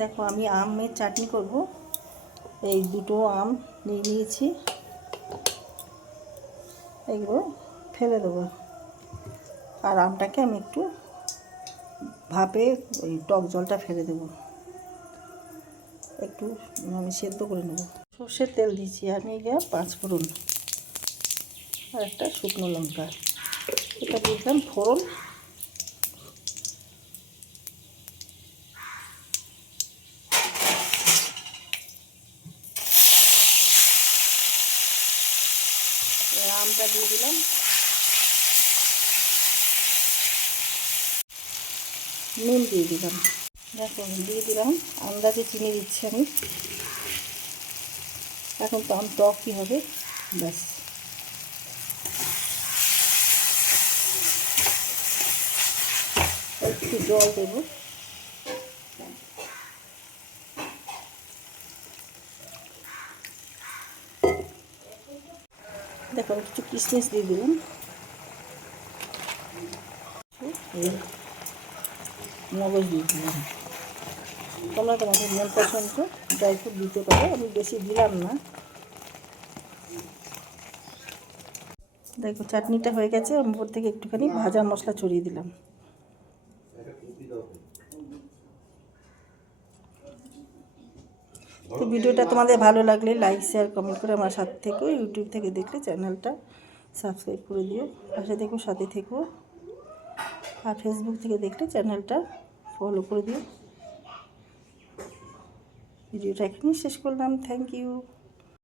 দেখো আমি আমের চাটনি করব। এই দুটো আম নিয়ে নিয়েছি, এগুলো ফেলে দেবো। আর আমটাকে আমি একটু ভাপে ওই টক জলটা ফেলে দেবো, একটু আমি সেদ্ধ করে নেব। সর্ষের তেল দিয়েছি, আমি নিয়ে 5 ফোড়ন আর একটা শুকনো লঙ্কা, এটা দিলাম ফোড়ন। আমটা দিয়ে দিলাম, নুন দিয়ে দিলাম। দেখো দিয়ে দিলাম, আন্দাজে চিনি দিচ্ছি আমি। এখন তো আম টকই হবে, ব্যাস। একটু জল দেব। দেখো কিছু কিশমিশ দিয়ে দিলাম, মগজ দিয়ে দিলাম। তোমরা তোমাদের মন পছন্দ ড্রাই ফ্রুট দিতে পারো, আমি বেশি দিলাম না। দেখো চাটনিটা হয়ে গেছে, আমি উপর থেকে একটুখানি ভাজা মশলা ছড়িয়ে দিলাম। তো ভিডিওটা তোমাদের ভালো লাগলে লাইক শেয়ার কমেন্ট করে আমার সাথে থেকো। ইউটিউব থেকে দেখলে চ্যানেলটা সাবস্ক্রাইব করে দিও, পাশে থেকো, সাথে থেকো। আর ফেসবুক থেকে দেখলে চ্যানেলটা ফলো করে দিও। ভিডিওটা এখানেই শেষ করলাম। Thank you.